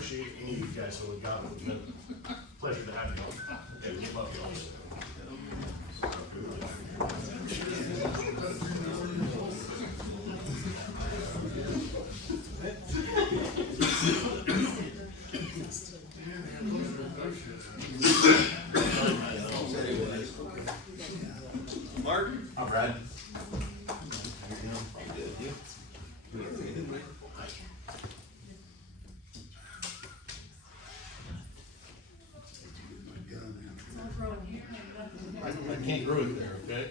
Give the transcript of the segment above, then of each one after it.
Appreciate any of you guys who have got it. It's been a pleasure to have you all. Yeah, we love you all. Mark? I'm Brad. I can't grow it there, okay?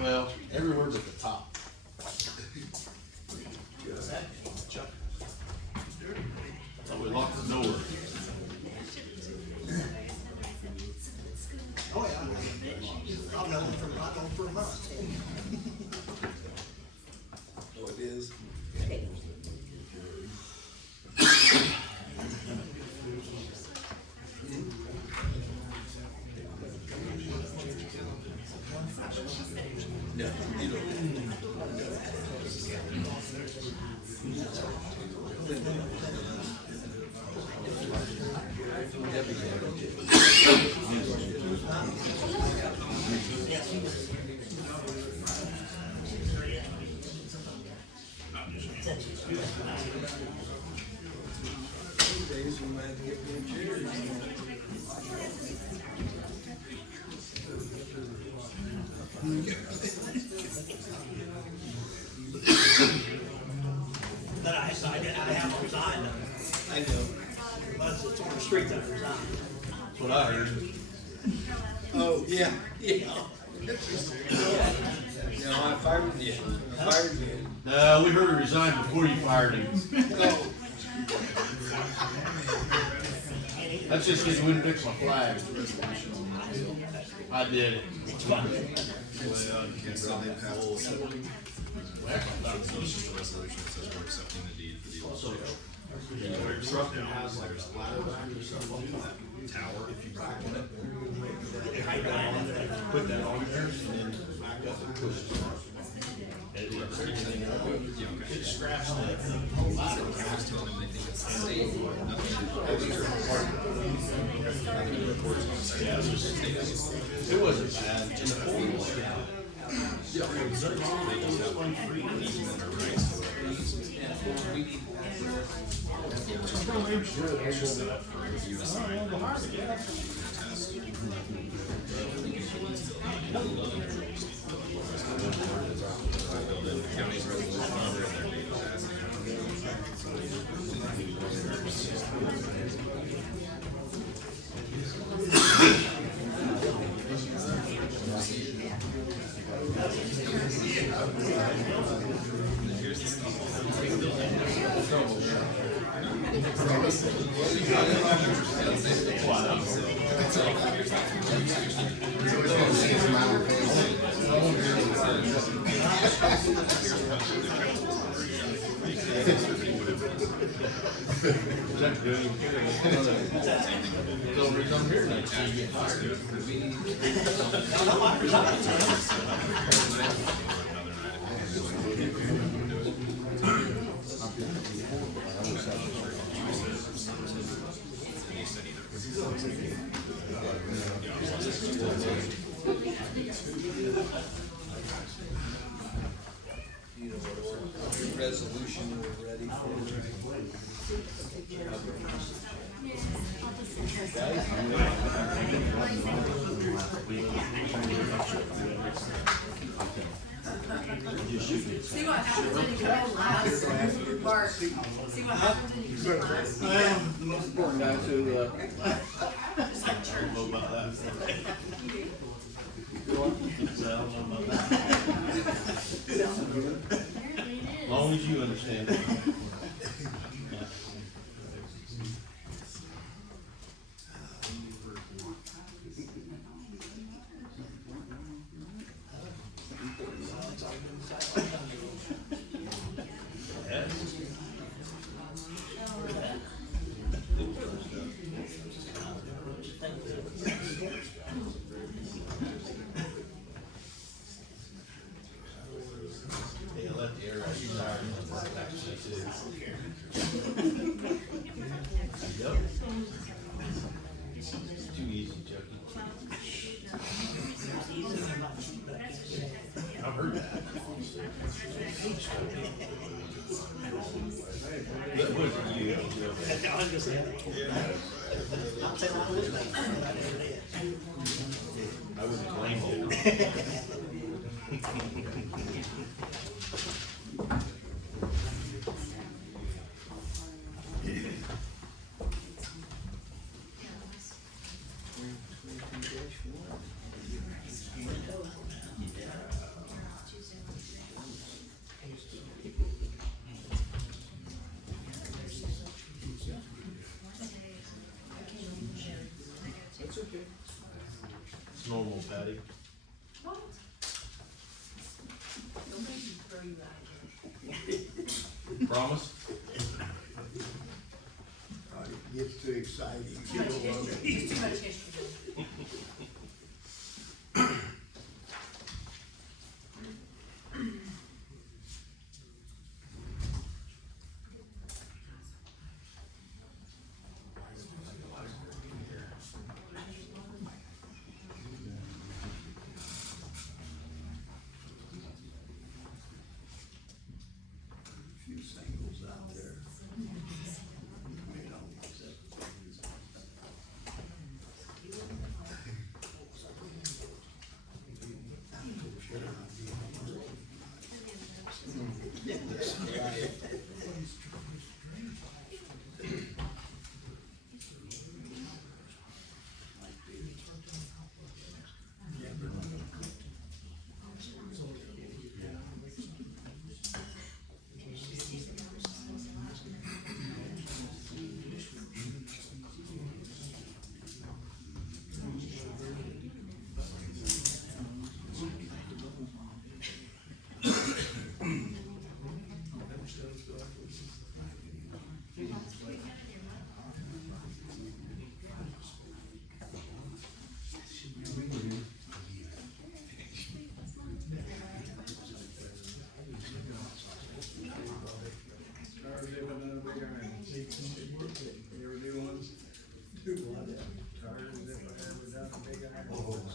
Well, everywhere but the top. Oh, we locked the door. Oh, yeah. I've known for a month. Oh, it is. No, you don't. Days we might get new chairs. But I have resigned. I know. But it's on the street that I resigned. That's what I heard. Oh, yeah, yeah. No, I fired you. I fired you. No, we heard he resigned before you fired him. Oh, That's just because he wouldn't fix my flag. I did it. It's fun. Well, you can still have to. It's just a resolution that says we're accepting the deed for the old jail. Your truck now has like a ladder back or something on that tower, if you back on it. Put that on there and then back up and push it. And it lifts everything up. It scraps the ladder. I was telling them they think it's the state. Nothing reports on site. Yeah, it wasn't bad. In the form was They just have an easement or rights to it. It's just that for you to sign. The county's resolution on there, their name is asking. Come here next year, you get fired. resolution we're ready for. See what happens when you go last, Mark. See what happens when you go last. I am the most important guy to, Just like church. I don't know about that. I don't know about that. As long as you understand it. It's already been decided a long time ago. Yes. Hey, I let the air out. You're tired. Yep. It's too easy, Chucky. I've heard that. That wasn't you, that was Joe. I was gonna say, I'm saying I was like, I never did. I wouldn't blame you. It's okay. It's normal, Patty. What? Don't make me throw you out again. Promise? It gets too exciting. Too much history, it's too much history. Few singles out there.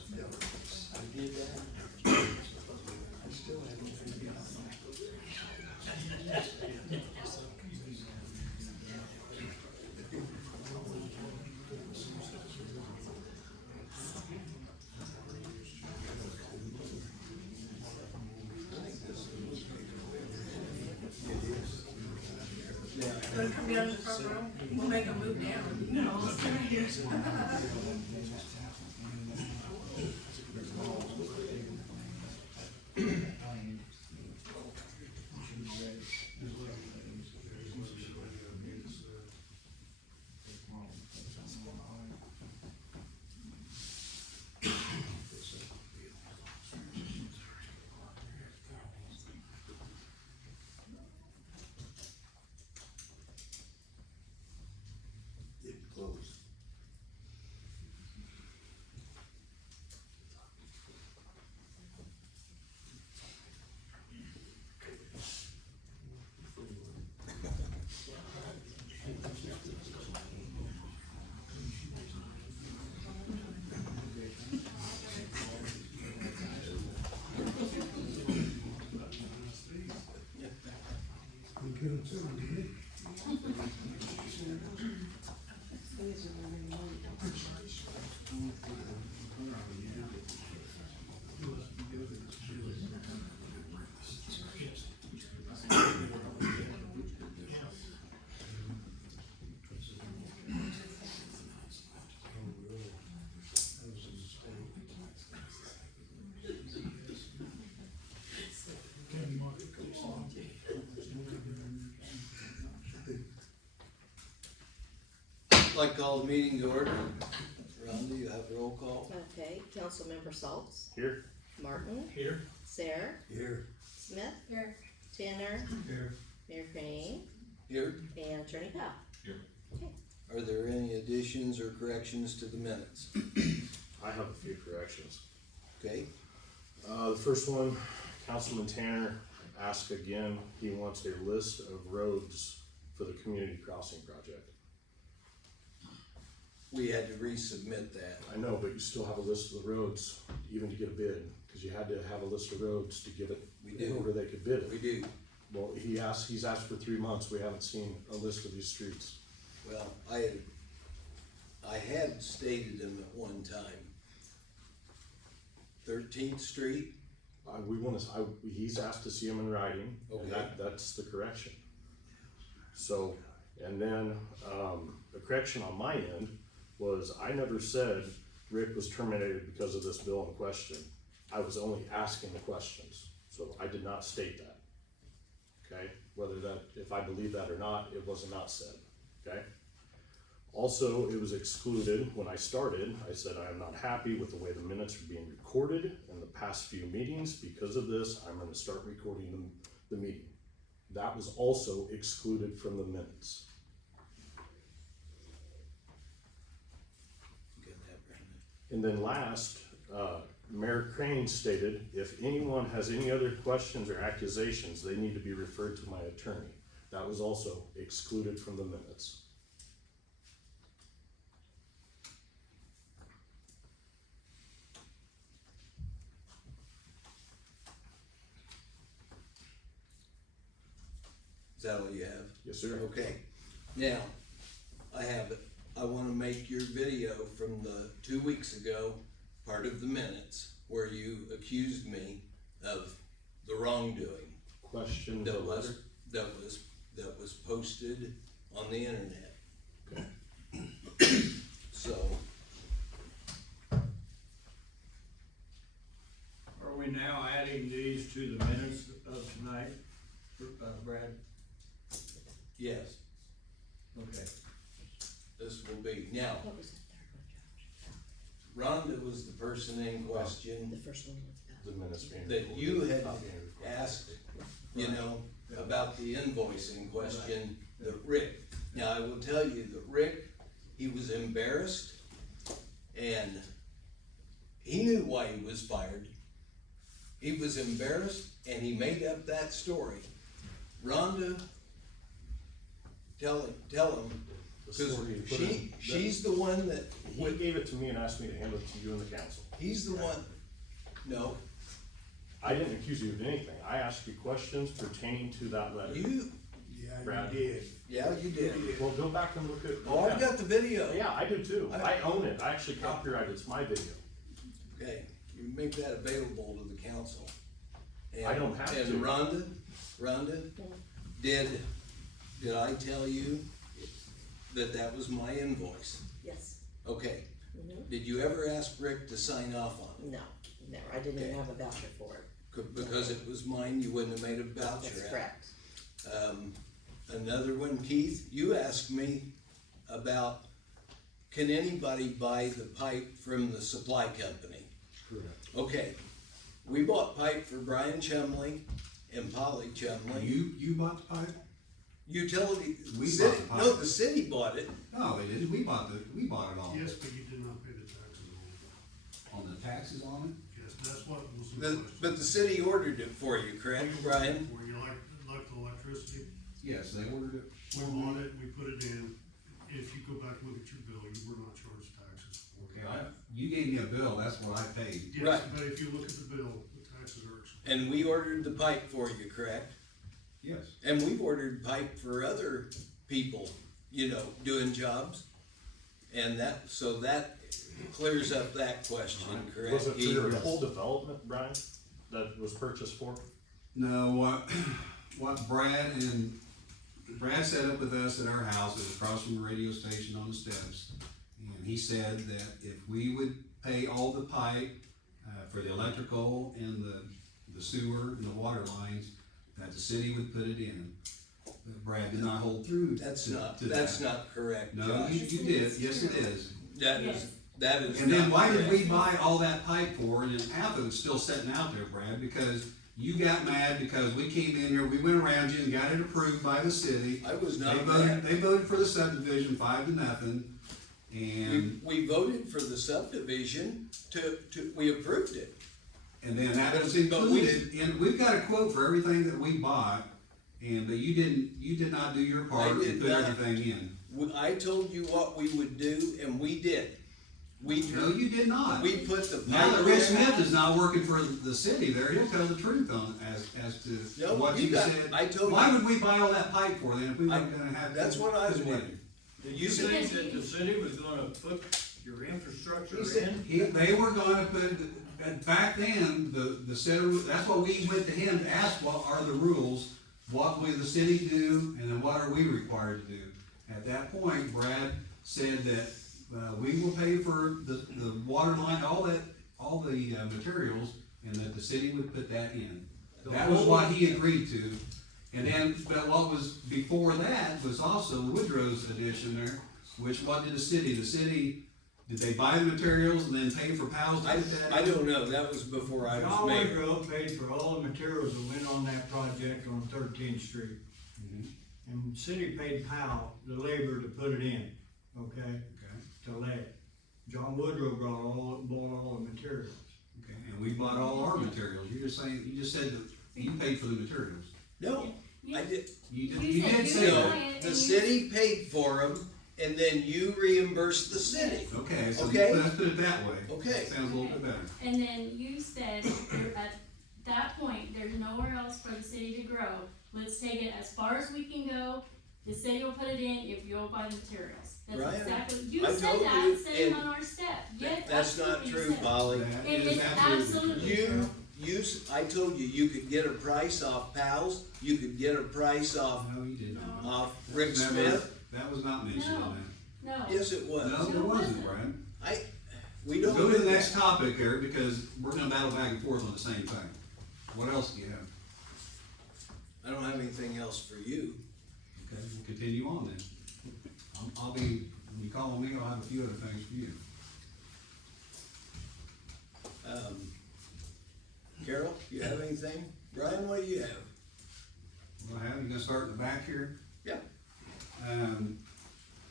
You know, I did that. I still haven't figured out. Wanna come down to the front row? We'll make them move down. No. It's close. I'd like to call the meeting to order. Rhonda, you have roll call. Okay, Councilmember Salts, Here? Martin, Here. Sarah, Here. Smith, Here. Tanner, Here. Mayor Crane, Here, and Attorney Powell. are there any additions or corrections to the minutes? I have a few corrections. Okay, The first one, Councilman Tanner asked again, he wants a list of roads for the community crossing project. we had to resubmit that. I know, but you still have a list of the roads, even to get a bid, cause you had to have a list of roads to give it, We in do. order they could bid it. We do. Well, he's asked for 3 months, we haven't seen a list of these streets. Well, I had stated them at one time. 13th Street, He's asked to see them in writing, and Okay. that's the correction. So, and then, the correction on my end was, I never said Rick was terminated because of this bill in question. I was only asking the questions, so I did not state that. Okay, if I believe that or not, it was not said, okay? Also, it was excluded when I started. I said I am not happy with the way the minutes are being recorded in the past few meetings. Because of this, I'm gonna start recording the meeting. That was also excluded from the minutes. got that, Brandon? And then last, Mayor Crane stated, if anyone has any other questions or accusations, they need to be referred to my attorney. That was also excluded from the minutes. Is that all you have? Yes, sir. Okay, now, I wanna make your video from the 2 weeks ago, part of the minutes, where you accused me of the wrongdoing Question the that letter. that was posted on the internet. Okay. So, Are we now adding these to the minutes of tonight, Brad? yes, Okay. this will be, now, What was the third one, Josh? Rhonda was the person in question The first one was about. The minutes being that recorded, you had not being recorded. asked, you know, about the invoice in question, that Rick. Now, I will tell you that Rick, he was embarrassed, and he knew why he was fired. He was embarrassed, and he made up that story. Rhonda, tell him, The cause story you put in- she's the one that, He gave it to me and asked me to hand it to you and the council. he's the one, no, I didn't accuse you of anything. I asked you questions pertaining to that letter. you, Yeah, Brad. you did. yeah, you did. Well, go back and look at. Oh, I've got the video. Yeah, I do too. I- I own it. I actually copyrighted, it's my video. Okay, you make that available to the council. I don't have to. And Rhonda, did I tell you that was my invoice? Yes. Okay, Mhm. did you ever ask Rick to sign off on it? No, never, I didn't even have a voucher for it. Because it was mine, you wouldn't have made a voucher That's out. correct. Another one, Keith, you asked me about, can anybody buy the pipe from the supply company? Correct. Okay, we bought pipe for Brian Chumley and Polly Chumley. You bought the pipe? Utility, We city, bought the pipe. no, the city bought it. No, they didn't, we bought it all. Yes, but you did not pay the taxes on On the taxes on it. Yes, that's what was the question. But the city ordered it for you, correct, Brian? For your electricity, it? Yes, they ordered it. we bought it, we put it in. If you go back and look at your bill, you were not charged taxes. Okay, you gave me a bill, that's what I paid. Yes, Right. but if you look at the bill, the taxes are excluded. And we ordered the pipe for you, correct? Yes. And we've ordered pipe for other people, you know, doing jobs. And so that clears up that question, correct? Was it for your Keith? whole development, Brian, that was purchased for? No, what Brad set up with us at our house, it was across from the radio station on the steps. And he said that if we would pay all the pipe, for the electrical and the sewer and the water lines, that the city would put it in. But Brad did not hold through. That's to not that. correct, No, Josh. you did, yes it is. That is, That is And then not why did we correct. buy all that pipe for, and then half of it's still sitting out there, Brad, because you got mad because we came in here, we went around you and got it approved by the city. I was They not voted, mad. they voted for the subdivision 5-0, and, We voted for the subdivision we approved it. and then that was But we included, and we've got a quote for everything that we bought, but you did not do your part I did and put not. everything in. I told you what we would do, and we did. No, you did not. We put the Now that pipe Rick in. Smith is not working for the city there, he'll tell the truth on, as to No, what you you got- said. I told Why you- would we buy all that pipe for then if we weren't gonna have? That's what I was put it in? wondering. Did you think that the city was gonna put your infrastructure He said- in? They were gonna put, and back then, the set of, that's what we went to him to ask, what are the rules? What will the city do, and then what are we required to do? At that point, Brad said that, we will pay for the water line, all the materials, and that the city would put that in. That was what he agreed to. And then, but what was before that was also Woodrow's addition there, which what did the city, did they buy the materials and then pay for Powell's to put that in? I don't know, that was before I was John mayor. Woodrow paid for all the materials that went on that project on 13th Street. Mhm. And the city paid Powell, the labor, to put it in, okay, Okay, to lay it. John Woodrow bought all the materials. okay, and we bought all our materials, you just said that you paid for the materials. No, I did, You did, You you said did you say would no, that. buy it the and you- city paid for them, and then you reimbursed the city. Okay, so Okay. let's put it that way. Okay. Sounds a little bit better. And then you said, at that point, there's nowhere else for the city to grow. Let's take it as far as we can go. The city will put it in if you'll buy the materials. That's Right. exactly, you I said told that, you, sitting and on our step. Yes, That's not absolutely, you true, said it. Polly. That It is is absolutely true. I told you, you could get a price off Powell's, you could get a price off, No, you did not. off Rick That Smith. was- That was not mentioned No. on No. Yes, it that. was. No, there wasn't, Brian. We don't. Go to do the next that. topic here, because we're gonna battle back and forth on the same thing. What else do you have? I don't have anything else for you. Okay, we'll continue on then. I'll be, when you call on me, I'll have a few other things for you. Carol, you have anything? Brian, what do you have? What I have, you gonna start in the back here? Yeah.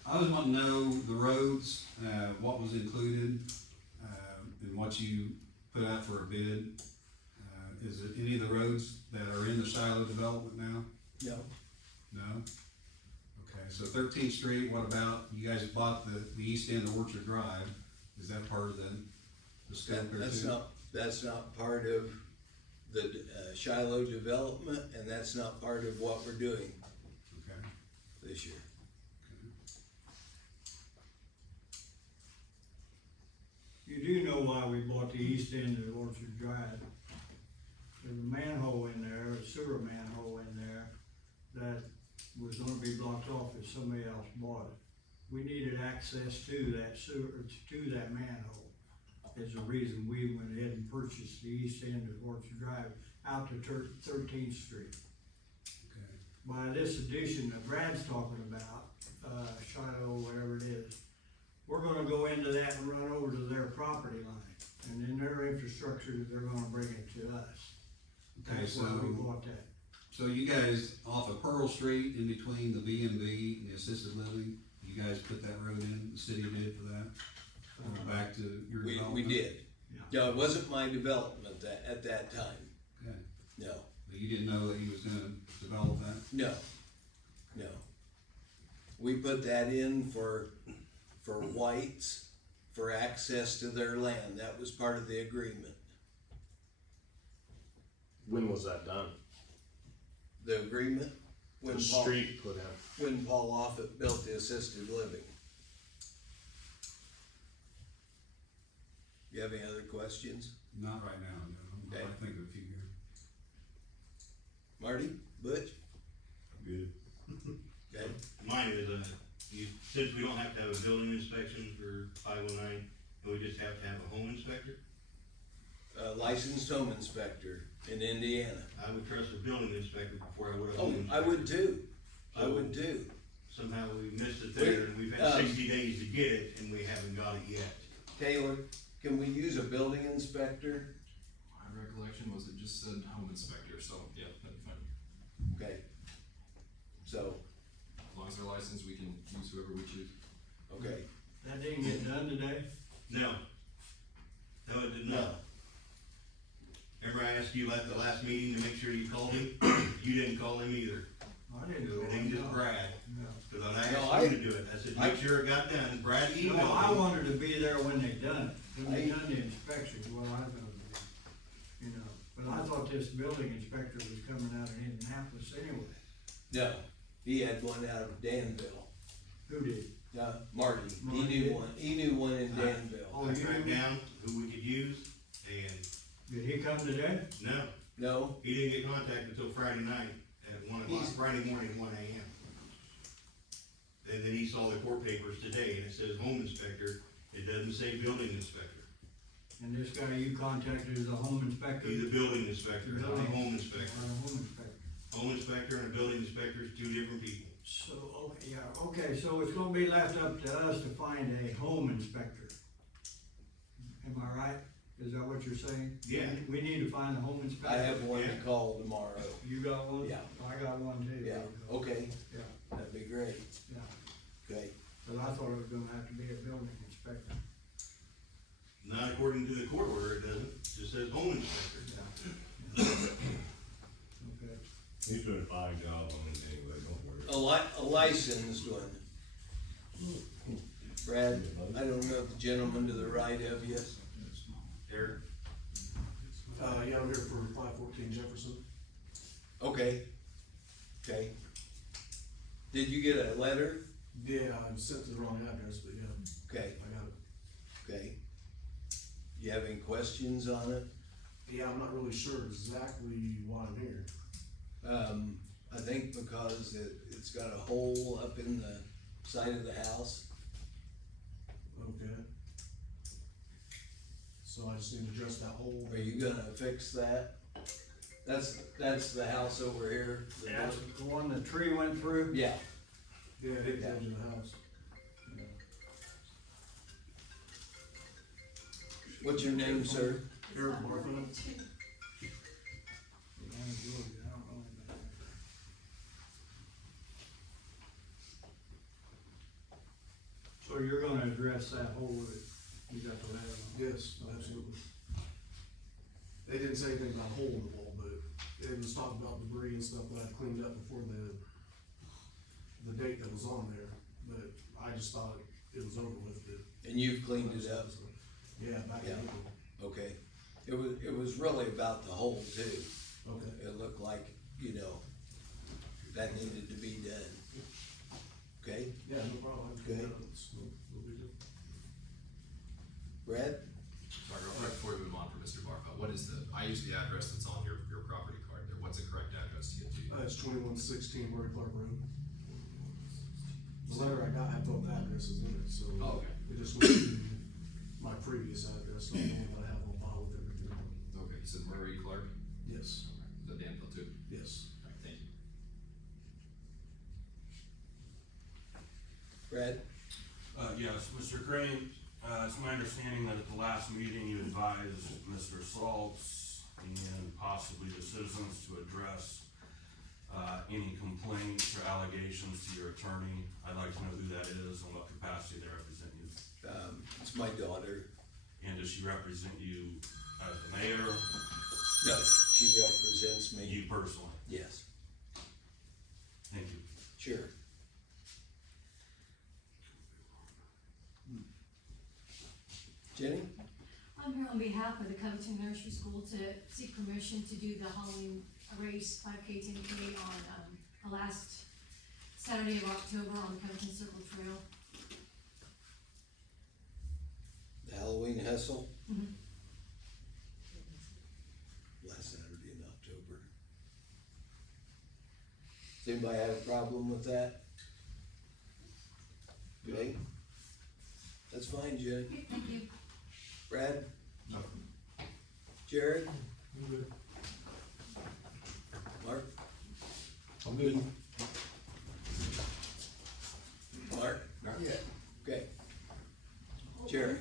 I was wanting to know the roads, what was included, and what you put out for a bid. Is it any of the roads that are in the Shiloh development now? No. No? Okay, so 13th Street, what about, you guys bought the east end of Orchard Drive, is that part of the scope there too? That's not part of the Shiloh development, and that's not part of what we're doing Okay, this year. You do know why we bought the east end of Orchard Drive. There's a manhole in there, a sewer manhole in there, that was gonna be blocked off if somebody else bought it. We needed access to that sewer, to that manhole. Is the reason we went ahead and purchased the east end of Orchard Drive out to 13th Street. okay. By this addition that Brad's talking about, Shiloh, whatever it is, we're gonna go into that and run over to their property line. And in their infrastructure, they're gonna bring it to us. Okay, That's why we so, bought that. so you guys off of Pearl Street, in between the B&B and the assisted living, you guys put that road in, the city did for that? Back to your We development? did. Yeah. No, it wasn't my development at that time. Okay, No, but you didn't know that he was gonna develop that? no, no. We put that in for whites, for access to their land. That was part of the agreement. When was that done? The agreement, The when Paul, street put in. when Paul Offit built the assisted living. You have any other questions? Not right now, no, Okay. I think of a few here. Marty, Butch? Good. Okay. Mine is, since we don't have to have a building inspection for 509, we just have to have a home inspector, Licensed home inspector in Indiana. I would trust a building inspector before I would a Oh, home inspector. I would too. I would too. Somehow we missed it there, and we've had 60 days to get it, and we haven't got it yet. Taylor, can we use a building inspector? My recollection was it just said home inspector, so yeah, that'd be fine. Okay. So, As long as they're licensed, we can use whoever we choose. okay. That didn't get done today? No. No, it did No. not. Remember I asked you at the last meeting to make sure you called him? You didn't call him either. I didn't do it. Everything just Brad. No. Cause when I No, asked you to do it, I said, make sure it got done. Brad No, I emailed me. wanted to be there when they done it, when they done the inspection, well, I know, you know, but I thought this building inspector was coming out of Indianapolis anyway. No, he had one out of Danville. Who did? Marty, he Marty knew did? one, he knew one in Danville. Oh, I you tracked didn't? down who we could use, and Did he come today? no, No, he didn't get contacted until Friday night at 1 o'clock, He's- Friday morning at 1 AM. And then he saw the court papers today, and it says home inspector, it doesn't say building inspector. And this guy you contacted is a home inspector? He's a building inspector, not a Building- home Or inspector. a home inspector. Home inspector and a building inspector is two different people. So, okay, yeah, okay, so it's gonna be left up to us to find a home inspector. Am I right? Is that what you're saying? Yeah. We need to find a home inspector. I have one to Yeah. call tomorrow. You got one? Yeah. I got one too. Yeah, okay, Yeah, that'd be great, yeah, okay. but I thought it was gonna have to be a building inspector. Not according to the court order, it doesn't, it just says home inspector. Okay. He's doing a fine job on it anyway, don't worry. A licensed one. Brad, I don't know the gentleman to the right of you. Eric? Yeah, I'm here for 514 Jefferson. Okay. Okay. Did you get a letter? Yeah, I sent to the wrong address, but yeah, Okay, I got it. okay. You have any questions on it? Yeah, I'm not really sure exactly why I'm here. I think because it's got a hole up in the side of the house. Okay. So I just need to address that hole. Are you gonna fix that? That's the house over here. the That's building. the one the tree went through? Yeah, Yeah, it hit the edge of the house. what's your name, sir? Eric Martha. I don't know about that. So you're gonna address that hole that you got the letter on? Yes, absolutely. They didn't say anything about a hole in the wall, but it was talking about debris and stuff that I cleaned up before the date that was on there. But I just thought it was over with, but. And you've cleaned it up? Yeah, back in Yeah. April. Okay. It was really about the hole too. Okay. It looked like, that needed to be done. Okay, Yeah, no problem. I can Okay. do that. It's no big deal. Brad? Sorry, real quick before we move on for Mr. Barfa, what is I use the address that's on your property card there, what's the correct address to get to you? It's 2116 Roy Clark Road. The letter I got had both addresses in it, so. Oh, okay. It just went to my previous address, so the one that I have on file with everything. Okay, you said Murray Clark, Yes, is that Danville too? yes. Alright, thank you. Brad? Yes, Mr. Crane, it's my understanding that at the last meeting you advised Mr. Saltz and possibly the citizens to address any complaints or allegations to your attorney. I'd like to know who that is and what capacity they represent you. It's my daughter. And does she represent you as the mayor, No, she represents me. you personally? Yes, Thank you. sure. Jenny? I'm here on behalf of the Covington Nursery School to seek permission to do the Halloween race 5K 10K on, the last Saturday of October on the Covington Circle Trail. The Halloween hustle? Mhm. Last Saturday in October. Does anybody have a problem with that? Okay. That's fine, Jenny. Okay, thank you. Brad? No. Jared? I'm good. Mark? I'm good. Mark? Not yet. Okay. Jared?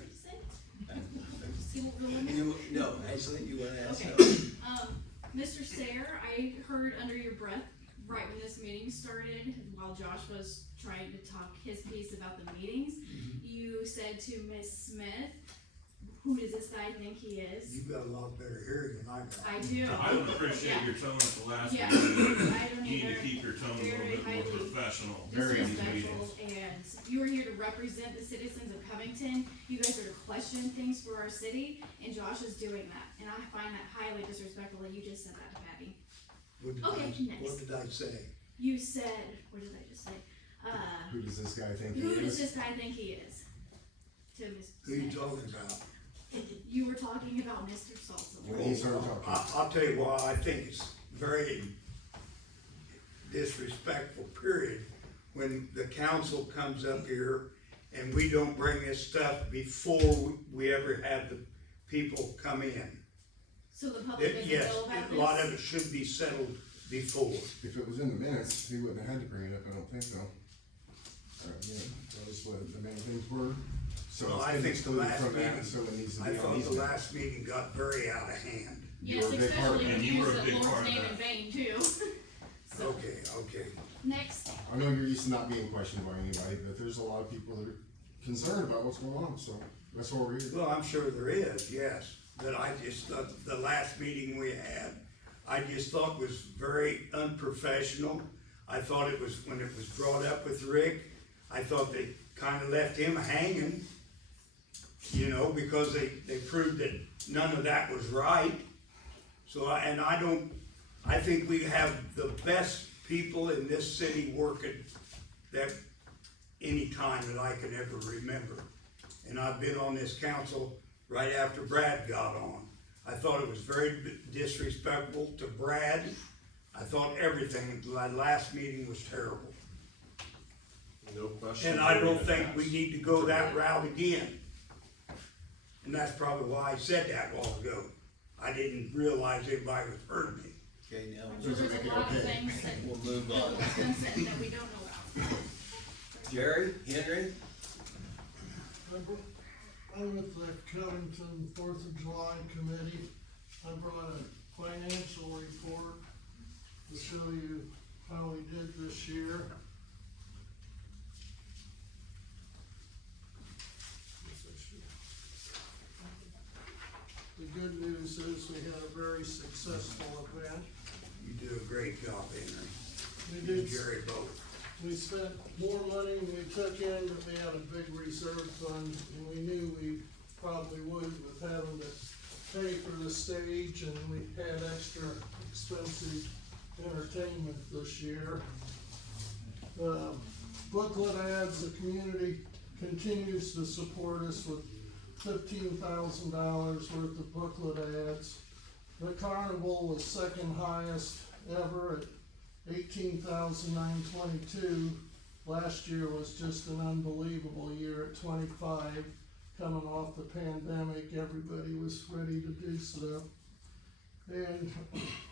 Mr. Sayre, I heard under your breath, right when this meeting started, while Josh was trying to talk his piece about the meetings, you said to Miss Smith, who does this guy think he is? You got a lot better hearing than I got. I do. I would appreciate Yeah. your tone at the last Yeah. meeting. I don't You need to either. keep your tone a little Very bit more highly professional during these Disrespectful, meetings. and you are here to represent the citizens of Covington. You guys are to question things for our city, and Josh is doing that, and I find that highly disrespectful that you just said that to Patty. What did Okay, I- next. What did I say? You said, what did I just say? Who does this guy think he Who does is? this guy think he is? To Ms. Who you Smith. talking about? You were talking about Mr. Salsa. When he started talking. I'll tell you why I think it's very disrespectful, period, when the council comes up here and we don't bring this stuff before we ever have the people come in. So the public doesn't Yes, know about a lot of this? it should be settled before. If it was in the minutes, he wouldn't have had to bring it up, I don't think so. That was what the main things were. So Well, it's I been think the excluded last from that, meeting, so it needs to I be on thought these the minutes. last meeting got very out of hand. You Yes, were a big part of especially that. when And you you were use a the big Lord's part of name that. in vain too. So, Okay. next, I know you're used to not being questioned by anybody, but there's a lot of people that are concerned about what's going on, so that's why we're here. Well, I'm sure there is, yes, but I just thought the last meeting we had, I just thought was very unprofessional. I thought it was, when it was brought up with Rick, I thought they kinda left him hanging, you know, because they proved that none of that was right. So, I think we have the best people in this city working that any time that I can ever remember. And I've been on this council right after Brad got on. I thought it was very disrespectful to Brad. I thought everything, the last meeting was terrible. No question. And I don't think we need to go that route again. And that's probably why I said that a while ago. I didn't realize anybody was hurting me. Okay, now, I'm sure there's a lot of things that we'll move that on. was been said that we don't know about. Jerry, Henry? I'm with the Covington 4th of July Committee. I brought a financial report to show you how we did this year. The good news is we had a very successful event. You do a great job, Henry. We You did, and Jerry both. we spent more money than we took in, but we had a big reserve fund, and we knew we probably would with having to pay for the stage, and we had extra expensive entertainment this year. Booklet ads, the community continues to support us with $15,000 worth of booklet ads. The carnival was second highest ever at $18,922. Last year was just an unbelievable year at 25. Coming off the pandemic, everybody was ready to do stuff. And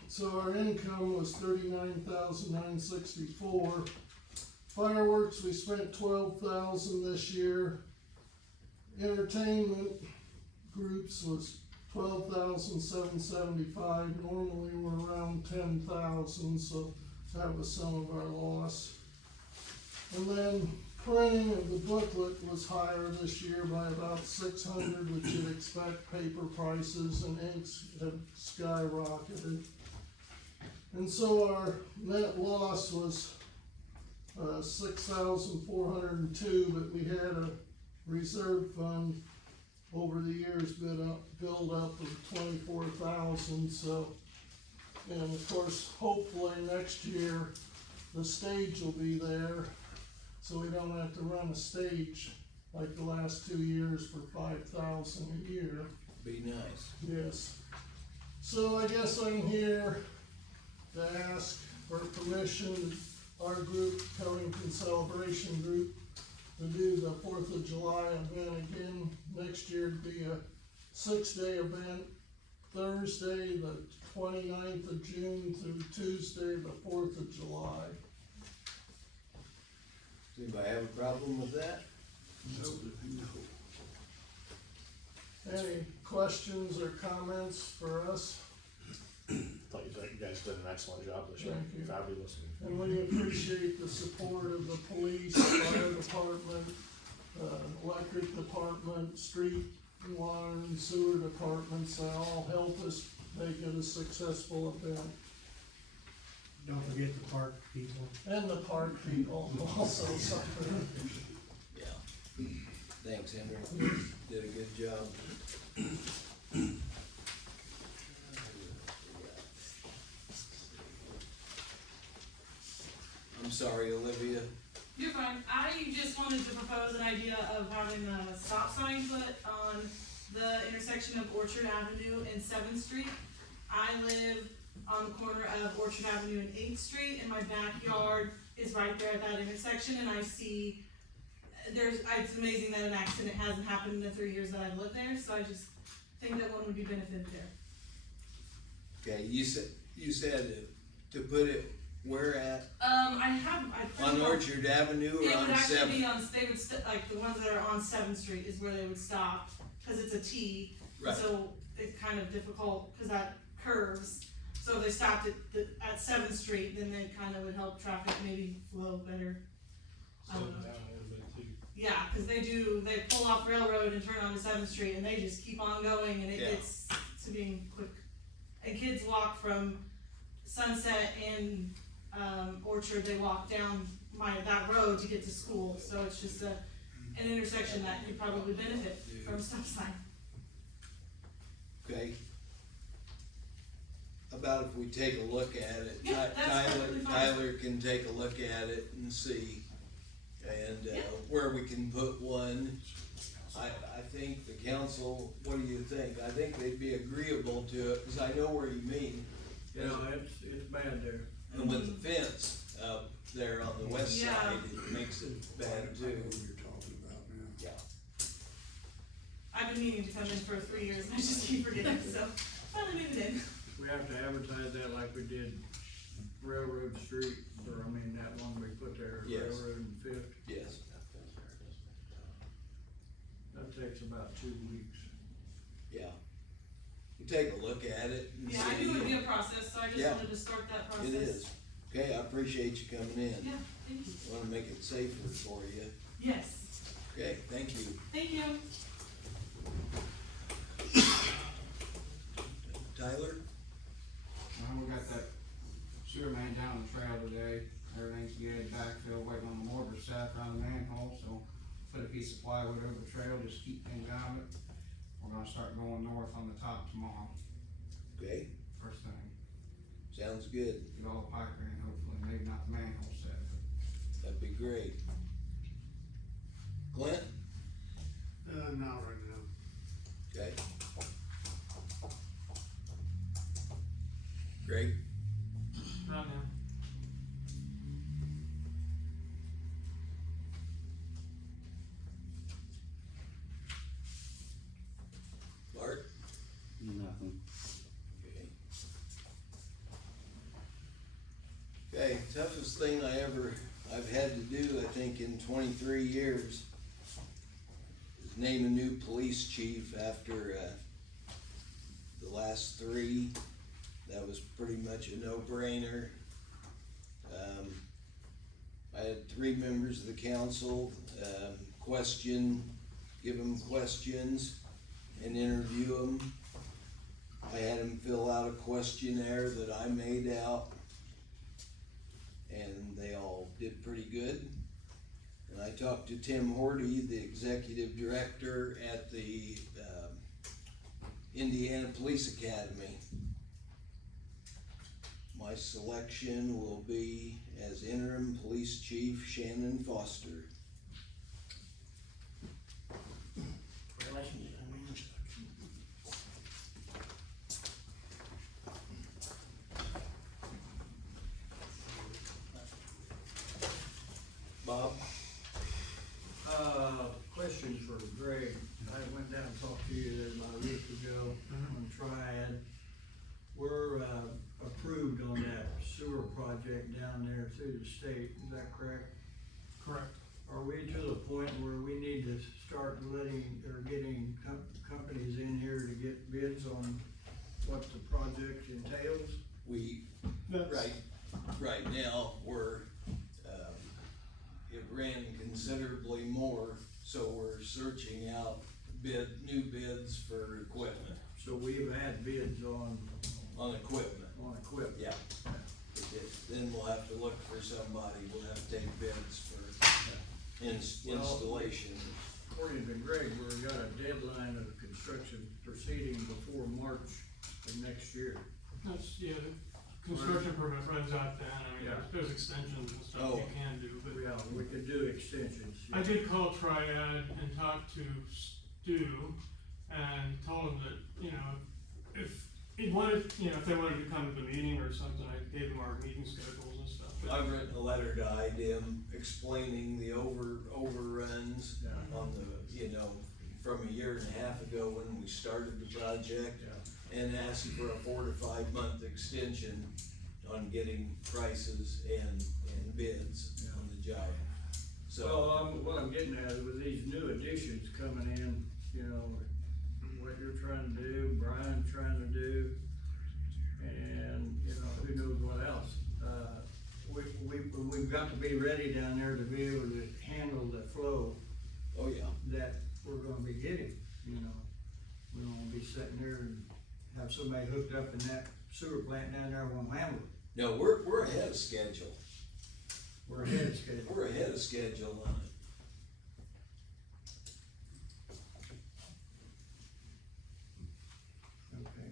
so our income was $39,964. Fireworks, we spent $12,000 this year. Entertainment groups was $12,775. Normally we're around 10,000, so that was some of our loss. And then printing of the booklet was higher this year by about 600, which you'd expect. Paper prices and inks have skyrocketed. And so our net loss was 6,402, but we had a reserve fund over the years build up of 24,000, so. And of course, hopefully next year, the stage will be there, so we don't have to run a stage like the last 2 years for 5,000 a year. Be nice. Yes. So I guess I'm here to ask for permission, our group, Covington Celebration Group, to do the 4th of July event again. Next year to be a 6-day event, Thursday, the 29th of June through Tuesday, the 4th of July. Does anybody have a problem with that? Any questions or comments for us? Thought you did an excellent job this year, Thank you. fabulous. And we appreciate the support of the police, fire department, electric department, street, water and sewer departments. They all help us make it a successful event. Don't forget the park people. And the park people also suffer. Yeah. Thanks, Henry. Did a good job. I'm sorry, Olivia. You're fine. I just wanted to propose an idea of having a stop sign put on the intersection of Orchard Avenue and 7th Street. I live on the corner of Orchard Avenue and 8th Street, and my backyard is right there at that intersection, and I see it's amazing that an accident hasn't happened in the 3 years that I've lived there, so I just think that one would be benefited there. Okay, you said to put it where at? On Orchard Avenue or It on would actually 7th? be on, they would, like, the ones that are on 7th Street is where they would stop, cause it's a T. Right. So it's kind of difficult, cause that curves, so if they stopped at 7th Street, then they kinda would help traffic maybe flow better. I don't know. Yeah, cause they pull off Railroad and turn onto 7th Street and they just keep on going and it Yeah. gets to being quick. And kids walk from Sunset and, Orchard, they walk down that road to get to school, so it's just an intersection that could probably benefit from a stop sign. Okay. About if we take a look at it, Yeah, that's perfectly fine. Tyler can take a look at it and see, and, Yeah. where we can put one. I think the council, what do you think? I think they'd be agreeable to it, cause I know where you mean. Yeah, it's bad there. And with the fence up there on the west Yeah. side, it makes it bad too. Yeah. I've been meaning to come in for 3 years and I just keep forgetting, so finally made it in. We have to advertise that like we did Railroad Street, or I mean, that one we put there, Yes. Railroad and Fifth. Yes. That takes about 2 weeks. Yeah. You take a look at it and see. Yeah, I knew it would be a process, so I just Yeah. wanted to start that process. It is. Okay, I appreciate you coming in. Yeah, thank you. Wanna make it safer for you. Yes, Okay, thank you. thank you. Tyler? We got that sewer main down the trail today, everything's good, backfill, waiting on the mortar set around the manhole, so put a piece of plywood over the trail, just keep things out of it. We're gonna start going north on the top tomorrow, Okay, first thing, sounds good. get all the pipe in, hopefully, maybe not the manhole set, but That'd be great. Clint? Not right now. Okay. Greg? not now. Bart? Nothing. Okay, toughest thing I've had to do, I think, in 23 years is name a new police chief after, the last 3. That was pretty much a no-brainer. I had 3 members of the council, give them questions and interview them. I had them fill out a questionnaire that I made out, and they all did pretty good. And I talked to Tim Horty, the executive director at the Indiana Police Academy. My selection will be as interim police chief Shannon Foster. Bob? Question for Greg. I went down and talked to you about a week ago on Triad. We're, approved on that sewer project down there through the state, is that correct? Correct. Are we to the point where we need to start getting companies in here to get bids on what the project entails? We now where, it ran considerably more, so we're searching out new bids for equipment, So we've had bids on equipment. equipment. Yeah. Then we'll have to look for somebody, we'll have to take bids for installation. According to Greg, we've got a deadline of construction proceeding before March of next year. That's, yeah, the construction permit runs out then, I mean, Yeah. there's extensions and stuff Oh. you can do, but. Yeah, we could do extensions. I did call Triad and talk to Stu and told him that, you know, if he wanted, you know, if they wanted to come to the meeting or something, I gave them our meeting schedules and stuff. But I've written a letter to IDEM explaining the overruns Yeah. on the, you know, from a year and a half ago when we started the project. And asking for a 4 to 5 month extension on getting prices and bids on the job. So, So, what I'm getting at is with these new additions coming in, you know, what you're trying to do, Brian's trying to do, and, you know, who knows what else. We've got to be ready down there to be able to handle the flow oh yeah, that we're gonna be getting, you know. We don't wanna be sitting there and have somebody hooked up in that sewer plant down there won't handle it. no, we're ahead of schedule. We're ahead of schedule. We're ahead of schedule on it. Okay.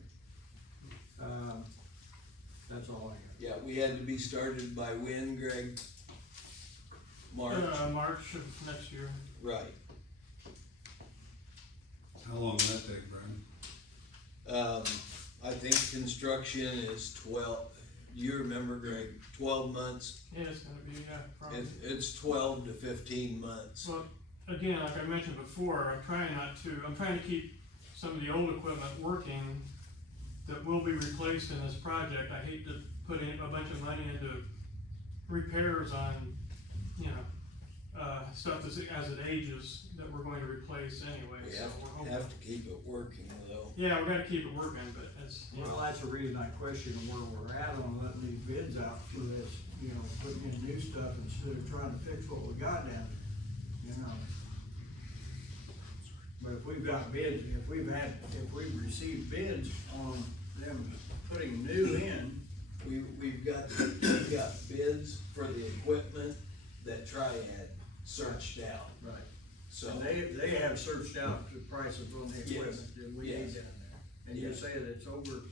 That's all I have. Yeah, we had to be started by when, Greg? March, March of next year. right. How long will that take, Brian? I think construction is 12, you remember, Greg, 12 months? Yeah, it's gonna be, yeah, probably. It's 12 to 15 months. Well, again, like I mentioned before, I'm trying to keep some of the old equipment working that will be replaced in this project. I hate to put in a bunch of money into repairs on, you know, stuff as it ages that we're going to replace anyway, We so we're hoping. have to keep it working though. Yeah, we gotta keep it working, but it's, you Well, know, that's the reason I question where we're at on letting these bids out for this, you know, putting in new stuff instead of trying to fix what we got down there, you know. But if we've got bids, if we've received bids on them putting new in, We've got bids for the equipment that Triad searched out. right, So, and they have searched out the prices on the Yes. equipment that we need Yes. down there. And you Yes. say that it's over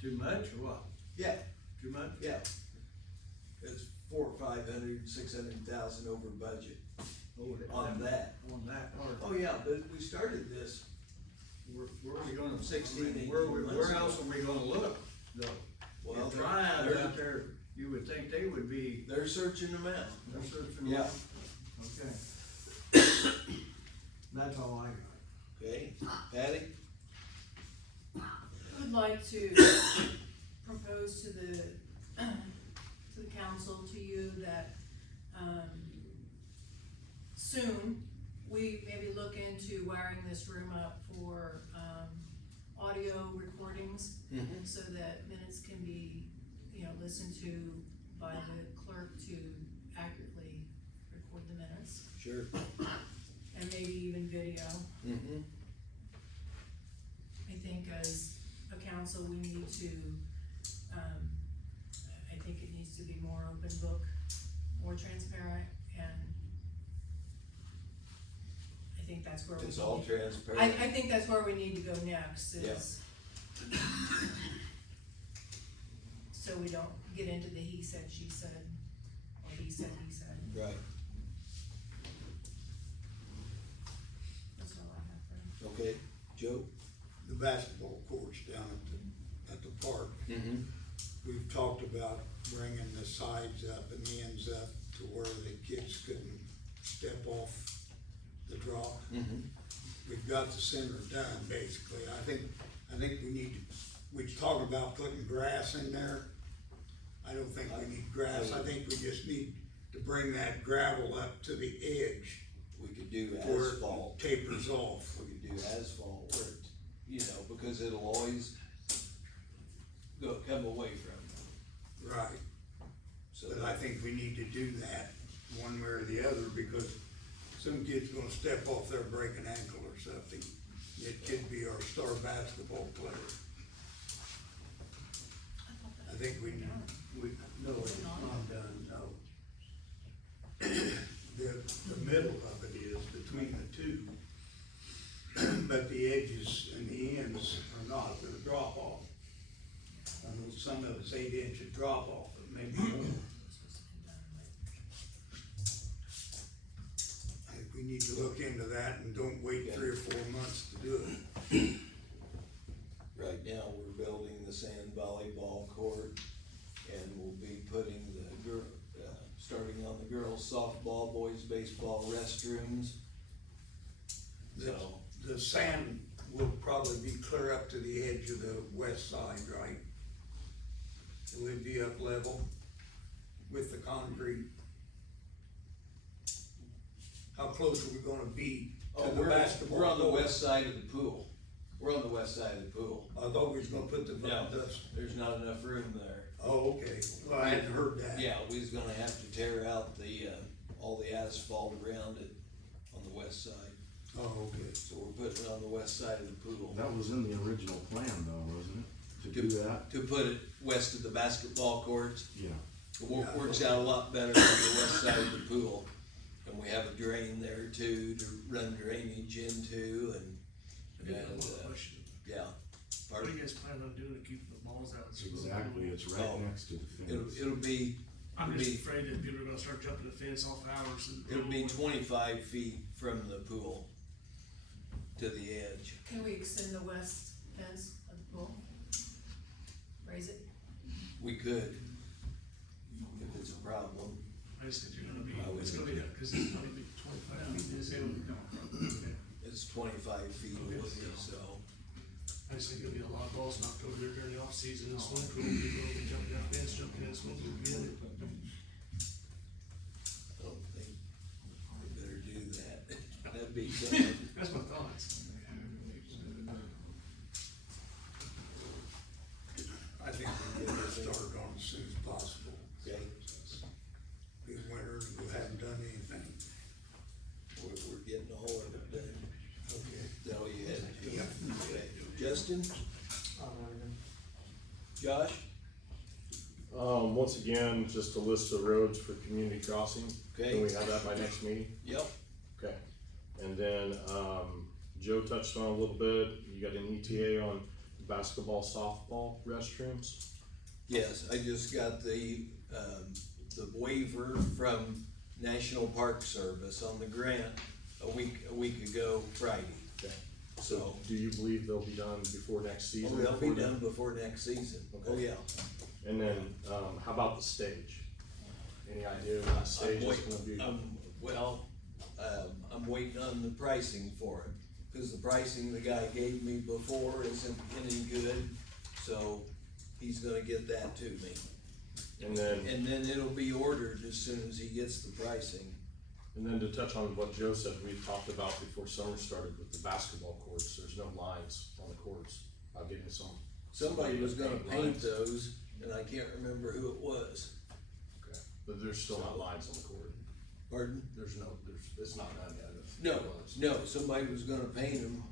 too much or what? yeah, Too much? yeah. It's 400, 500, 600,000 over budget on that. On that part. Oh, yeah, but we started this, Where are we gonna, 16, 18 where months else ago. are we gonna look, though? Well, If Triad they're- out there, you would think they would be, they're searching them out. they're searching. Yeah. Okay. That's all I got. Okay, Patty? I would like to propose to the council, to you, that, soon, we maybe look into wiring this room up for, audio recordings, Mhm. so that minutes can be, you know, listened to by the clerk to accurately record the minutes, Sure. and maybe even video. Mm-hmm. I think as a council, we need to, I think it needs to be more open book, more transparent, and I think that's where we. It's all need- transparent. I think that's where we need to go next, Yeah. is. So we don't get into the he said, she said, or he said, Right, that's all I have for. okay, Joe? The basketball courts down at the park. Mm-hmm. We've talked about bringing the sides up and the ends up to where the kids couldn't step off the drop. Mm-hmm. We've got the center done, basically. I think we talked about putting grass in there. I don't think we need grass. I think we just need to bring that gravel up to the edge We could do where it asphalt. tapers off. We could do asphalt where it, you know, because it'll always come away from Right. So But I think we need to do that one way or the other, because some kid's gonna step off there, break an ankle or something. It could be our star basketball player. I think no, it's not done, no. The middle of it is between the two, but the edges and the ends are not, they're a drop off. Some of it's 8 inch of drop off, but maybe more. I think we need to look into that and don't wait 3 or 4 months to do it. right now, we're building the sand volleyball court, and we'll be putting starting on the girls softball, boys baseball restrooms. So, The sand will probably be clear up to the edge of the west side, right? It would be up level with the concrete. How close are we gonna be to the basketball? we're on the court? west side of the pool. We're on the west side of the pool. I thought we was gonna put the, No, there's not enough room there. Oh, okay, well, I hadn't heard that. Yeah, we was gonna have to tear out all the asphalt around it on the west side. Oh, okay. So we're putting it on the west side of the pool. That was in the original plan though, wasn't it? To do that? To put it west of the basketball courts. Yeah. It works out a lot better on the west side of the pool. And we have a drain there too, to run drainage into and, yeah. What do you guys plan on doing to keep the balls out? Exactly, it's right Oh, next to the fence. It'll be, I'm just afraid that people are gonna start jumping the fence off hours and. it'll be 25 feet from the pool to the edge. Can we extend the west fence of the pool? Raise it? We could, if it's a problem. I just think you're gonna be, I would it's gonna be, cause it's gonna be 25 feet, this okay. It's 25 feet away, so. I just think there'll be a lot of balls knocked over there during the off season, and swimming pool, people will be jumping that fence, jumping in, swimming pool again. I don't think we better do that. That'd be fun. That's my thoughts. I think we get this started on as soon as possible. Okay, This winter, we haven't done anything. we're getting all of it done. Okay. Is that all you had? Yeah. Okay. Justin? Josh? Once again, just a list of roads for community crossing. Okay. Can we have that by next meeting? Yep. Okay. And then, Joe touched on a little bit, you got an ETA on basketball, softball restrooms? Yes, I just got the waiver from National Park Service on the grant a week ago Friday. Okay. So, Do you believe they'll be done before next season? they'll be done before next season. Oh, Okay. yeah. And then, how about the stage? Any idea what that stage is gonna be? I'm waiting on the pricing for it, cause the pricing the guy gave me before isn't any good, so he's gonna get that to me. And then, And then it'll be ordered as soon as he gets the pricing. and then to touch on what Joe said, we talked about before summer started with the basketball courts, there's no lines on the courts. I'll give you some. Somebody was gonna paint lines. those, and I can't remember who it was. Okay, but there's still not lines on the court. Pardon? It's not done yet. if No, it was. no, somebody was gonna paint them.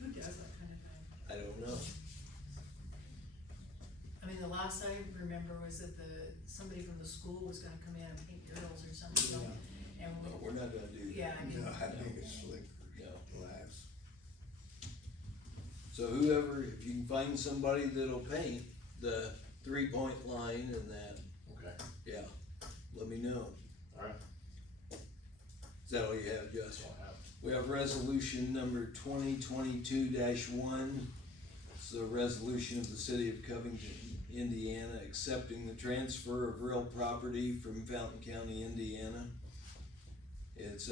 Who does that kind of thing? I don't know. I mean, the last I remember was that somebody from the school was gonna come in and paint murals or something, and No, we're not gonna do that. yeah, I mean, No, I think it's slick No. glass. So whoever, if you can find somebody that'll paint the 3-point line and that, Okay, yeah, let me know. alright. Is that all you have, Justin? That's all I have. We have resolution number 2022-1. It's a resolution of the city of Covington, Indiana, accepting the transfer of real property from Fountain County, Indiana. It's,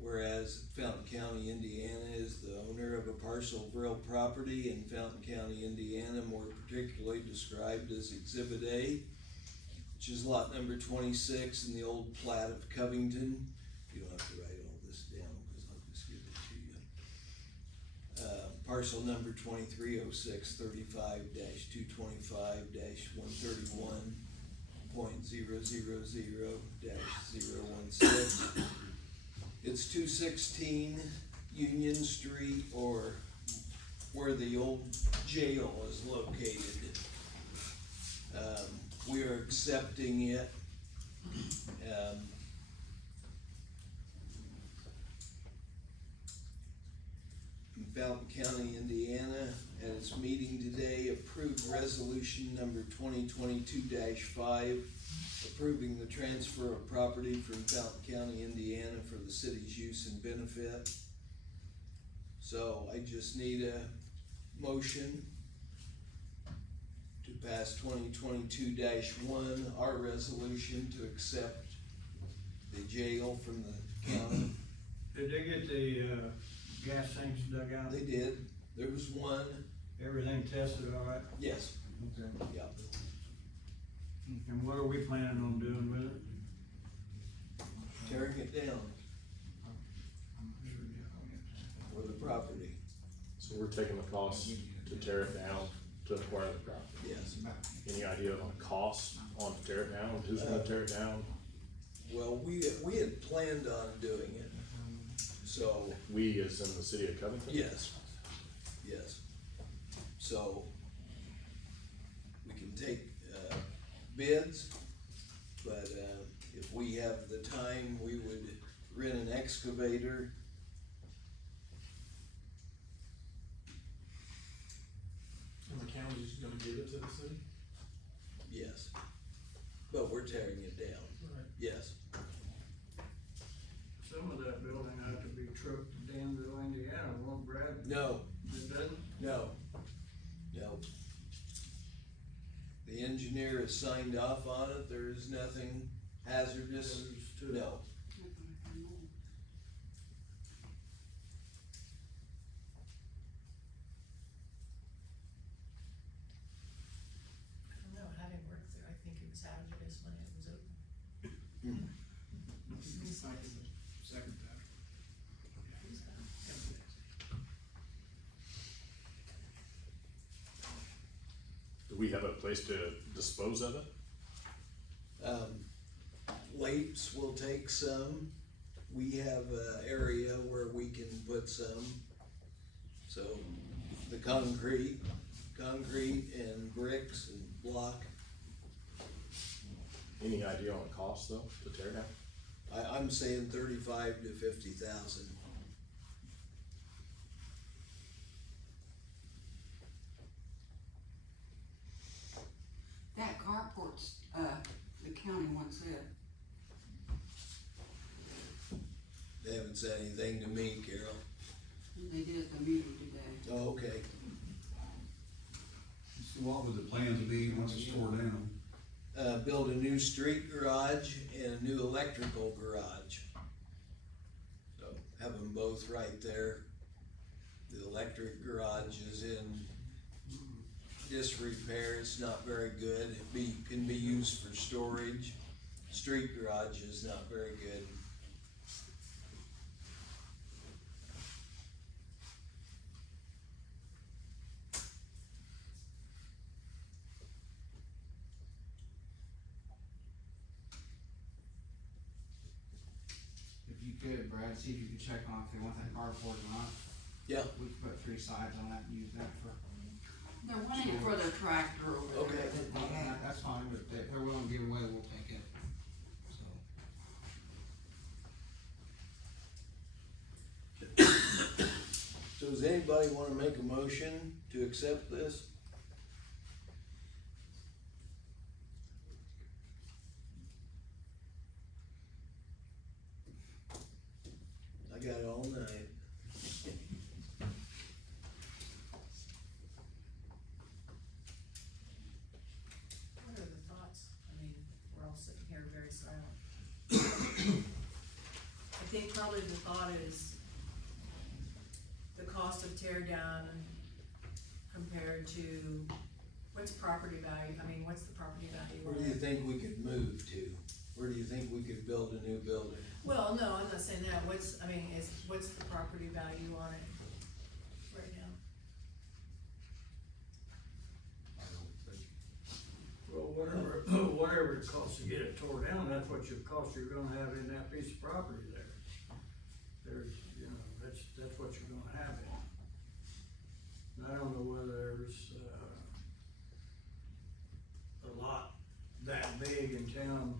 whereas Fountain County, Indiana is the owner of a parcel of real property in Fountain County, Indiana, more particularly described as Exhibit A, which is lot number 26 in the old plat of Covington. You don't have to write all this down, cause I'll just give it to you. parcel number 2306-35-225-131.000-016. It's 216 Union Street, or where the old jail is located. We are accepting it. Fountain County, Indiana, at its meeting today, approved resolution number 2022-5, approving the transfer of property from Fountain County, Indiana for the city's use and benefit. So I just need a motion to pass 2022-1, our resolution to accept the jail from the county. Did they get the, gas tanks dug out? They did. There was one. Everything tested all right? Yes. Okay. Yeah. And what are we planning on doing with it? Tearing it down. Or the property. So we're taking the cost to tear it down to acquire the property. Yes. Any idea on cost on to tear it down? Who's gonna tear it down? Well, we had planned on doing it. So, We as in the city of Covington? yes. Yes. So, we can take, bids, but, if we have the time, we would rent an excavator. And the county's gonna give it to the city? Yes. But we're tearing it down. Right. Yes. Some of that building had to be trucked to Danville, Indiana, won't Brad? No, It doesn't? no, no. The engineer has signed off on it, there is nothing hazardous, no. I don't know, having worked there, I think it was hazardous when it was open. Second that. Do we have a place to dispose of it? Lapes will take some, we have an area where we can put some. So, the concrete and bricks and block. Any idea on the cost though, to tear down? I'm saying 35 to 50,000. That carport's, the county wants it. They haven't said anything to me, Carol. They did at the meeting today. Oh, okay. So what would the plans be once it's tore down? Build a new street garage and a new electrical garage. So, have them both right there. The electric garage is in disrepair, it's not very good, can be used for storage. Street garage is not very good. If you could, Brad, see if you could check on if they want that carport or not. Yeah. We could put 3 sides on that and use that for. They're wanting it for their tractor over there. Okay. that they have. That's fine, but if they're willing to give away, we'll take it, so. So does anybody wanna make a motion to accept this? I got it all night. What are the thoughts? I mean, we're all sitting here very silent. I think probably the thought is the cost of tear down compared to, what's property value, I mean, what's the property value Where on do you it? think we could move to? Where do you think we could build a new building? Well, no, I'm not saying that, what's the property value on it right now? it costs to get it tore down, that's what your cost you're gonna have in that piece of property there. There's, you know, that's what you're gonna have in it. And I don't know whether there's, a lot that big in town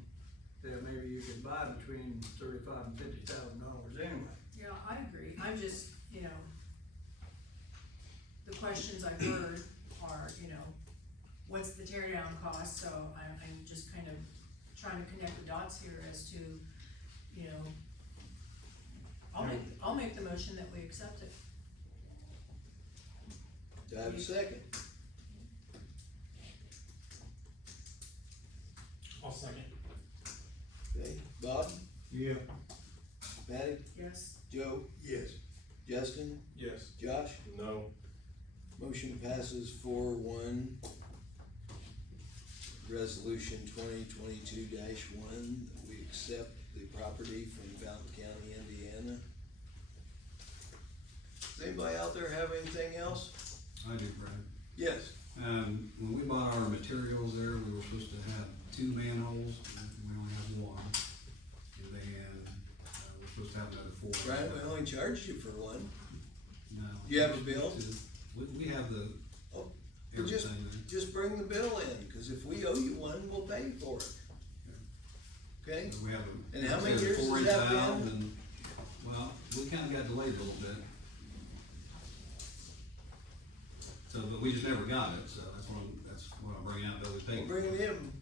that maybe you could buy between $35,000 and $50,000 anyway. Yeah, I agree, I'm just, you know, the questions I've heard are, you know, what's the tear down cost, so I'm just kind of trying to connect the dots here as to, you know, I'll make the motion that we accept it. Do I have a second? I'll second. Okay, Bob, Yeah. Patty, Yes. Joe, Yes. Justin, Yes. Josh? No. Motion passes 4-1. Resolution 2022-1, we accept the property from Fountain County, Indiana. Does anybody out there have anything else? I do, Brad. Yes. When we bought our materials there, we were supposed to have 2 manholes, and we only have 1. And then, we're supposed to have another 4. Brian, we only charged you for 1. No. You have a bill? We have the, Oh, well, everything there. just bring the bill in, cause if we owe you 1, we'll pay for it. Okay? We have a. And how many we have a years has 4-inch that valve been? and- Well, we kinda got delayed a little bit. So, but we just never got it, so that's what I'm bringing out, that we Well, paid. bring it in.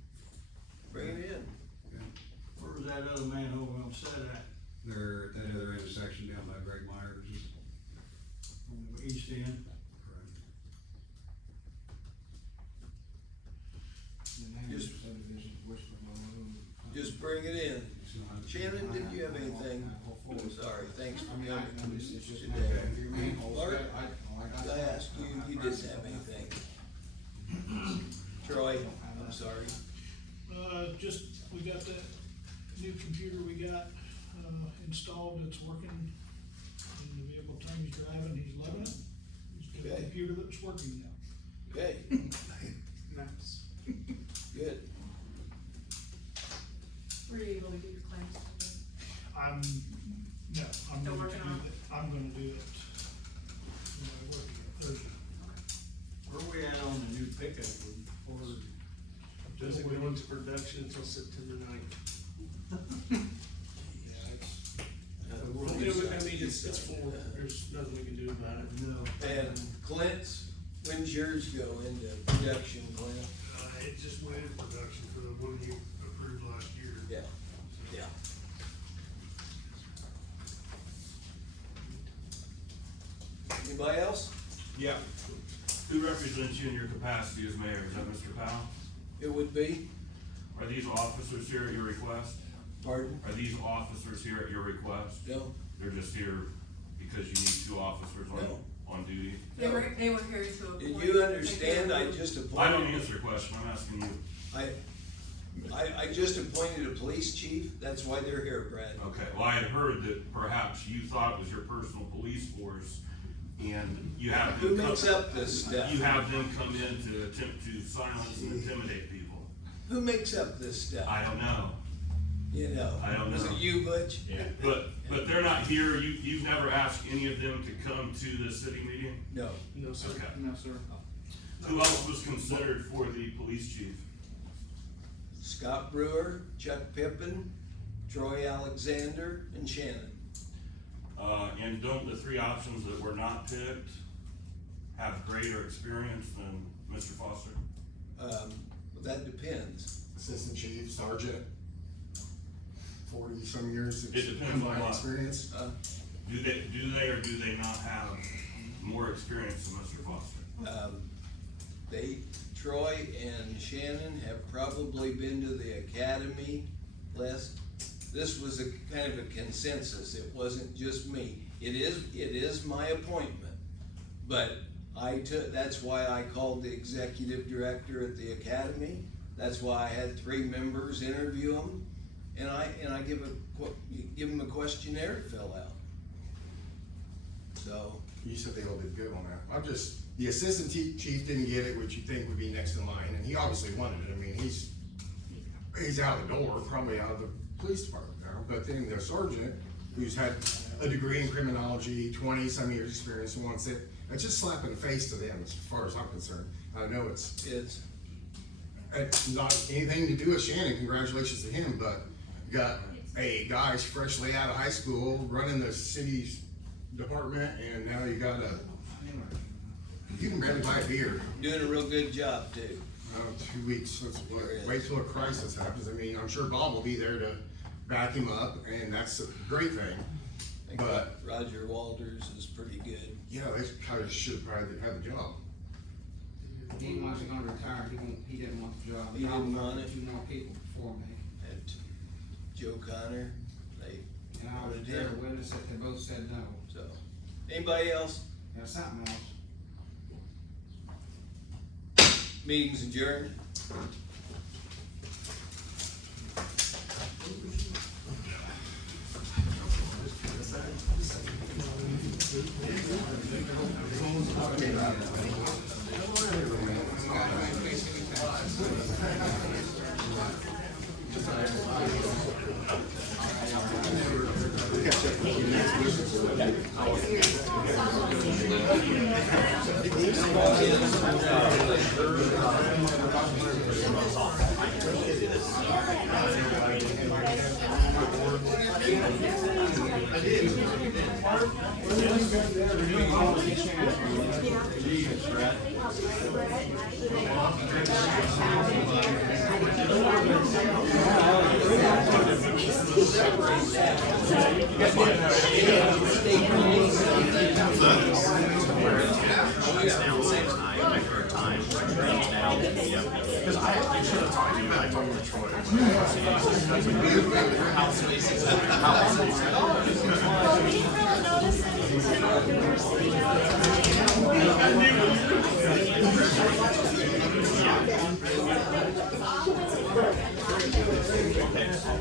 Bring it in. Where was that other manhole gonna set at, They're at that other intersection down by Greg Myers. on the east end? Just bring it in. Shannon, did you have anything? I'm sorry, thanks for coming today. Clark, I asked you, you didn't have anything. Troy, I'm sorry. Just, we got that new computer we got, installed, it's working. In the vehicle time he's driving, he's loving it. He's got a Okay. computer that's working now. Okay, Nice. good. Were you able to get your claims today? I'm Still going to working do on it? that, I'm gonna do it. When I work Thursday. Where we at on the new pickup, or? Doesn't go into production until September 9th. I mean, it's full, there's nothing we can do about it. No. And Clint's, when's yours go into production, Clint? It just went into production for the one you approved last year. Yeah, yeah. Anybody else? Yeah. Who represents you in your capacity as mayor? Is that Mr. Powell? It would be, Are these officers here at your request? pardon? Are these officers here at your request? No, They're just here because you need 2 officers No. on duty? They were here to appoint. did you understand, I just I don't appointed, answer your question, I'm asking you. I just appointed a police chief, that's why they're here, Brad. Okay, well, I had heard that perhaps you thought it was your personal police force, and you have Who them makes come, up this stuff? you have them come in to attempt to silence and intimidate people. Who makes up this stuff? I don't know, You know? I don't Was know. it you, Butch? but they're not here, you've never asked any of them to come to the city meeting? No. No, sir. Okay. No, sir. Who else was considered for the police chief? Scott Brewer, Chuck Pippin, Troy Alexander, and Shannon. And don't the 3 options that were not picked have greater experience than Mr. Foster? But that depends. Assistant chief, sergeant, 40-some years of It depends on combined what. experience. Do they or do they not have more experience than Mr. Foster? Troy and Shannon have probably been to the academy less. This was a kind of a consensus, it wasn't just me. It is my appointment, but that's why I called the executive director at the academy. That's why I had 3 members interview them, and I give them a questionnaire to fill out. So. You said they all did good on that. The assistant chief didn't get it, which you think would be next in line, and he obviously wanted it. I mean, he's out the door, probably out of the police department now, but then the sergeant, who's had a degree in criminology, 20-some years experience, wants it, it's just slap in the face to them as far as I'm concerned. I know it's not anything to do with Shannon, congratulations to him, but got a guy freshly out of high school running the city's department, and now you got you can barely buy a beer. Doing a real good job too. 2 weeks, let's wait till a crisis happens. I mean, I'm sure Bob will be there to back him up, and that's a great thing. But Roger Walters is pretty good. yeah, they kind of should have probably had the job. He wasn't gonna retire, he didn't want the job. He didn't want it? 2 more people before me. And Joe Connor, they And I was wanted there to him. witness it, they both said no. So, anybody else? Yeah, something else. Meeting's adjourned.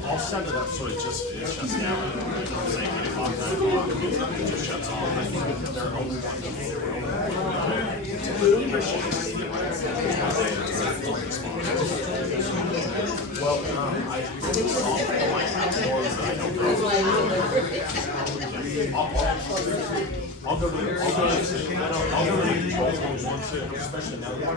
I'll set it up so it shuts down. Say 8 o'clock, 9 o'clock, it just shuts off. They're only well, I I'll go to the control room once, especially now that we're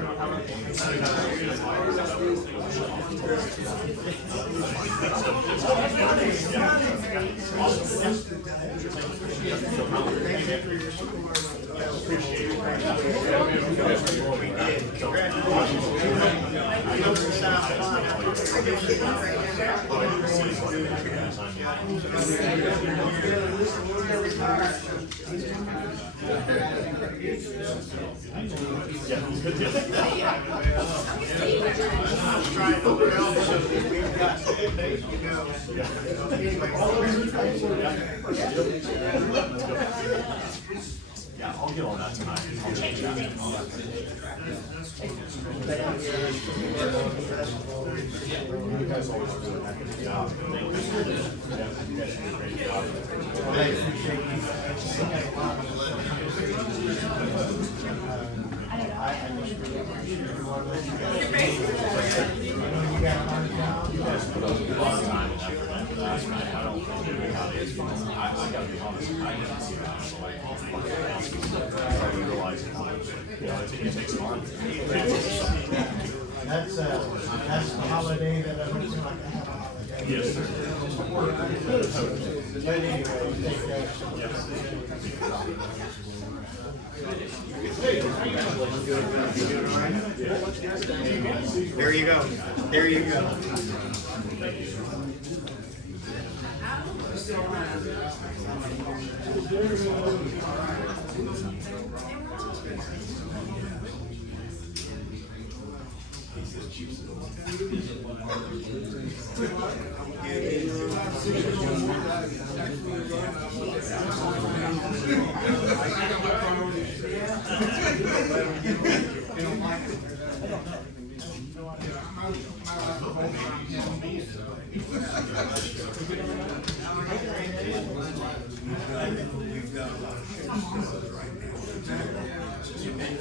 yeah, I'll get on that tonight. I'll change that. You guys always do a heck of a job. Thank you. Yeah, you guys do a great job. You guys put up a lot of time and effort into that. I don't think how it is. I gotta be honest, I didn't see that. So I realize how much, it takes time. That's the holiday that I would like to have a holiday. Yes, sir. But anyway, take that. There you go. There you go.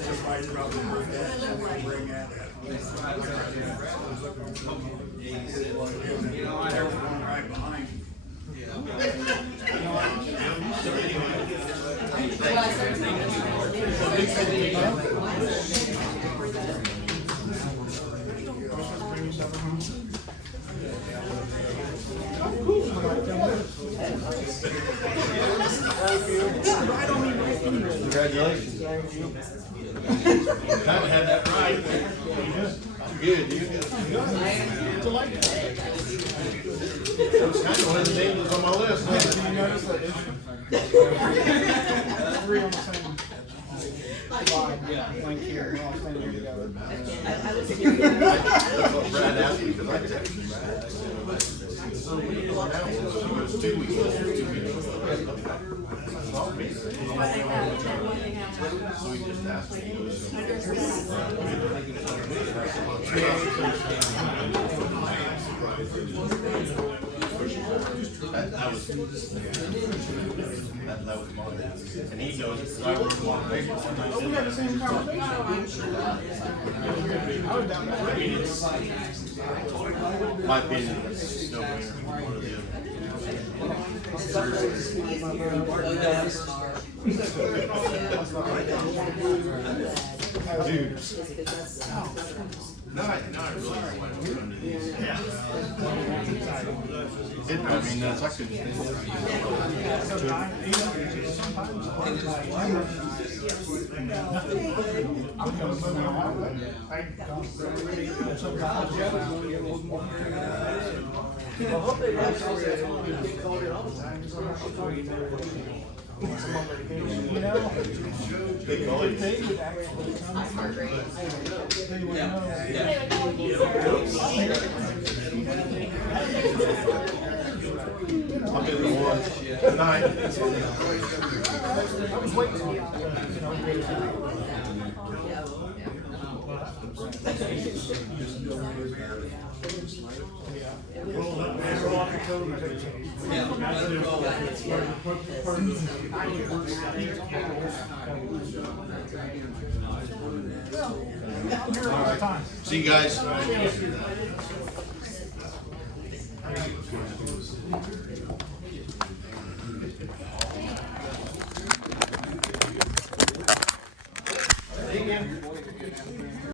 Everybody probably bring that up. You know, I have one right behind you. Congratulations. Kinda had that right. I'm good, dude. That was kinda one of the names on my list. Did you notice that? Three on the same line, link here, we're all standing together. I was That's what Brad asked me, because I texted Brad. I said, so we need to go now. She goes, 2 weeks. 2 weeks. So he just asked me. That was Monday. And he knows it, because I wrote him on paper. Oh, we had the same conversation. I was down there. My opinion, it's no brainer. One of the Dude. No, I really don't want to come to these. It drives me nuts. I couldn't stand Big gully. I'll get the one. Good night. I was waiting on it. See you guys.